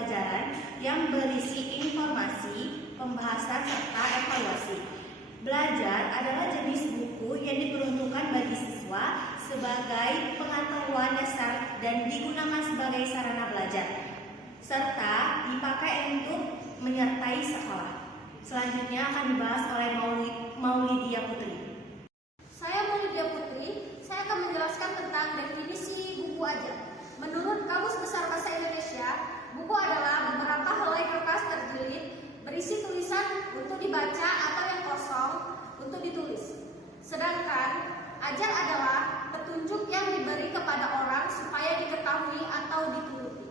pembelajaran yang berisi informasi, pembahasan, serta evaluasi. Belajar adalah jenis buku yang diperuntukkan bagi siswa sebagai pengetahuan dasar dan digunakan sebagai sarana belajar, serta dipakai untuk menyertai sekolah. Selanjutnya akan dibahas oleh Maulidia Putri. Saya Maulidia Putri, saya akan menjelaskan tentang definisi buku ajar. Menurut Kamus Besar Bahasa Indonesia, buku adalah beberapa helai kertas terjilid berisi tulisan untuk dibaca atau yang kosong untuk ditulis. Sedangkan ajar adalah petunjuk yang diberi kepada orang supaya diketahui atau dituruti.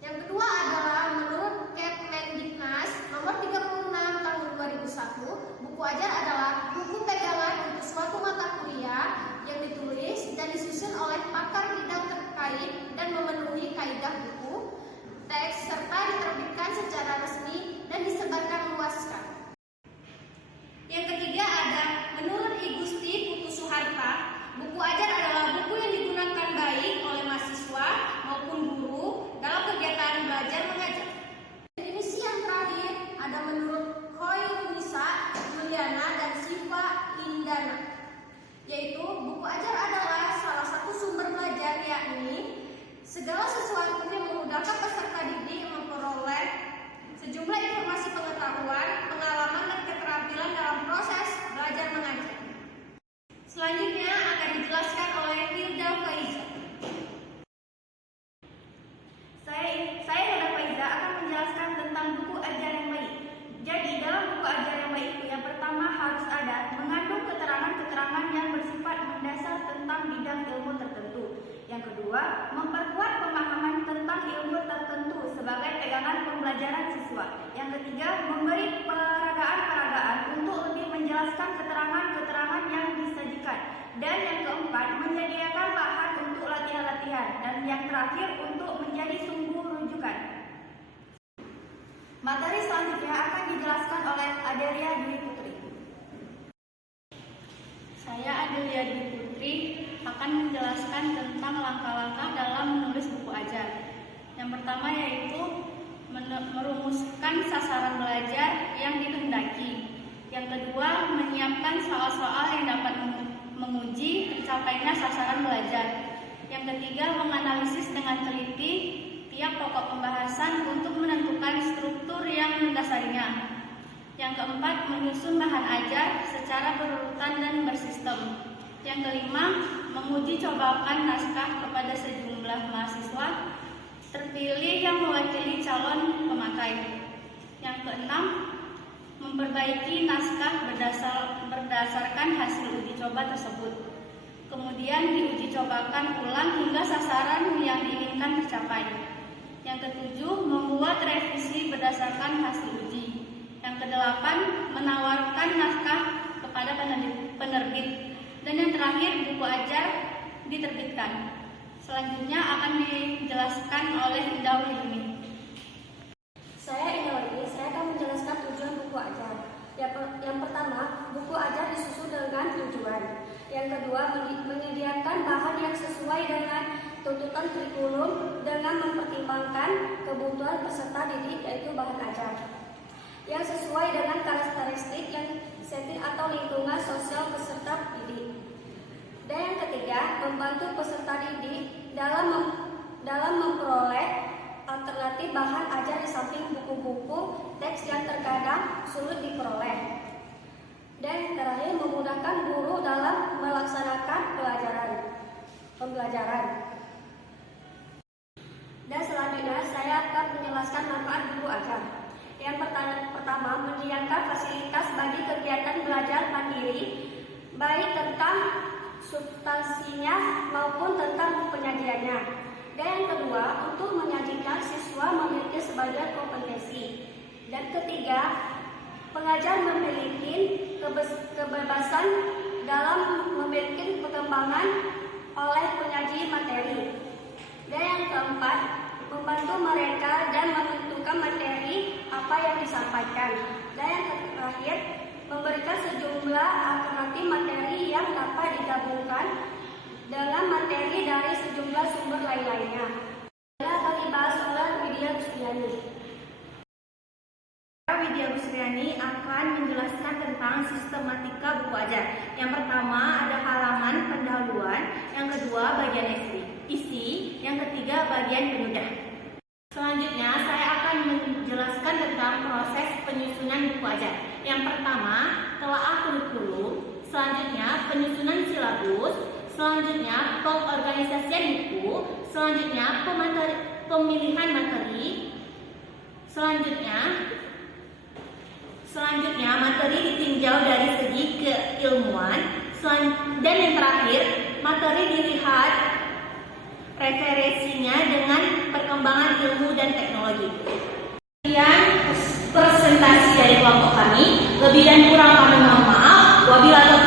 Yang kedua adalah menurut Kemendiknas nomor 36 tahun 2001, buku ajar adalah buku pegangan untuk suatu mata kuliah yang ditulis dan disusun oleh pakar bidang terkait dan memenuhi kaidah buku, teks, serta diterbitkan secara resmi dan disebarkan luaskan. Yang ketiga ada menurut I Gusti Putu Soeharta, buku ajar adalah buku yang digunakan baik oleh mahasiswa maupun guru dalam kegiatan belajar mengajar. Definisi yang terakhir ada menurut Khoirunisa Juliana dan Siva Indana, yaitu buku ajar adalah salah satu sumber belajar, yakni segala sesuatu yang memudahkan peserta didik memperoleh sejumlah informasi pengetahuan, pengalaman, dan keterampilan dalam proses belajar mengajar. Selanjutnya akan dijelaskan oleh Hilda Faiza. Saya Hilda Faiza akan menjelaskan tentang buku ajar yang baik. Jadi dalam buku ajar yang baik itu yang pertama harus ada mengandung keterangan-keterangan yang bersifat mendasar tentang bidang ilmu tertentu. Yang kedua, memperkuat pemahaman tentang ilmu tertentu sebagai pegangan pembelajaran siswa. Yang ketiga, memberi peragaan-peragaan untuk lebih menjelaskan keterangan-keterangan yang disajikan. Dan yang keempat, menyediakan bahan untuk latihan-latihan. Dan yang terakhir, untuk menjadi sumber rujukan. Materi selanjutnya akan dijelaskan oleh Adelia Dwi Putri. Saya Adelia Dwi Putri akan menjelaskan tentang langkah-langkah dalam menulis buku ajar. Yang pertama yaitu merumuskan sasaran belajar yang dikehendaki. Yang kedua, menyiapkan soal-soal yang dapat menguji tercapainya sasaran belajar. Yang ketiga, menganalisis dengan teliti tiap pokok pembahasan untuk menentukan struktur yang mendasarinya. Yang keempat, menyusun bahan ajar secara berurutan dan bersistem. Yang kelima, menguji cobakan naskah kepada sejumlah mahasiswa terpilih yang mewakili calon pemakai. Yang keenam, memperbaiki naskah berdasarkan hasil uji coba tersebut. Kemudian diuji cobakan ulang hingga sasaran yang diinginkan tercapai. Yang ketujuh, membuat revisi berdasarkan hasil uji. Yang kedelapan, menawarkan naskah kepada penerbit. Dan yang terakhir, buku ajar diterbitkan. Selanjutnya akan dijelaskan oleh Indah Wiyuni. Saya Indah Wiyuni, saya akan menjelaskan tujuan buku ajar. Yang pertama, buku ajar disusun dengan tujuan. Yang kedua, menyediakan bahan yang sesuai dengan tuntutan kurikulum dengan mempertimbangkan kebutuhan peserta didik, yaitu bahan ajar yang sesuai dengan karakteristik yang setting atau lingkungan sosial peserta didik. Dan yang ketiga, membantu peserta didik dalam memperoleh alternatif bahan ajar di samping buku-buku teks yang terkadang sulit diperoleh. Dan terakhir, memudahkan guru dalam melaksanakan pembelajaran. Dan selanjutnya saya akan menjelaskan manfaat buku ajar. Yang pertama, menyediakan fasilitas bagi kegiatan belajar mandiri, baik tentang substansinya maupun tentang penyajiannya. Dan yang kedua, untuk menyajikan siswa memiliki sebagian kompetensi. Dan ketiga, pengajar memiliki kebebasan dalam memiliki pengembangan oleh penyaji materi. Dan yang keempat, membantu mereka dan menentukan materi apa yang disampaikan. Dan yang terakhir, memberikan sejumlah alternatif materi yang dapat digabungkan dengan materi dari sejumlah sumber lain-lainnya. Akan dibahas oleh Widya ajar. Yang pertama ada halaman pendahuluan, yang kedua bagian isi, yang ketiga bagian penyudah. Selanjutnya saya akan menjelaskan tentang proses penyusunan buku ajar. Yang pertama, telaah kurikulum, selanjutnya penyusunan silabus, selanjutnya pengorganisasian buku, selanjutnya pemilihan materi, selanjutnya materi ditinjau dari segi keilmuan, dan yang terakhir materi dilihat referensinya dengan perkembangan ilmu dan teknologi. Sekian presentasi dari kelompok kami. Lebih dan kurang kami mohon maaf. Wabillahi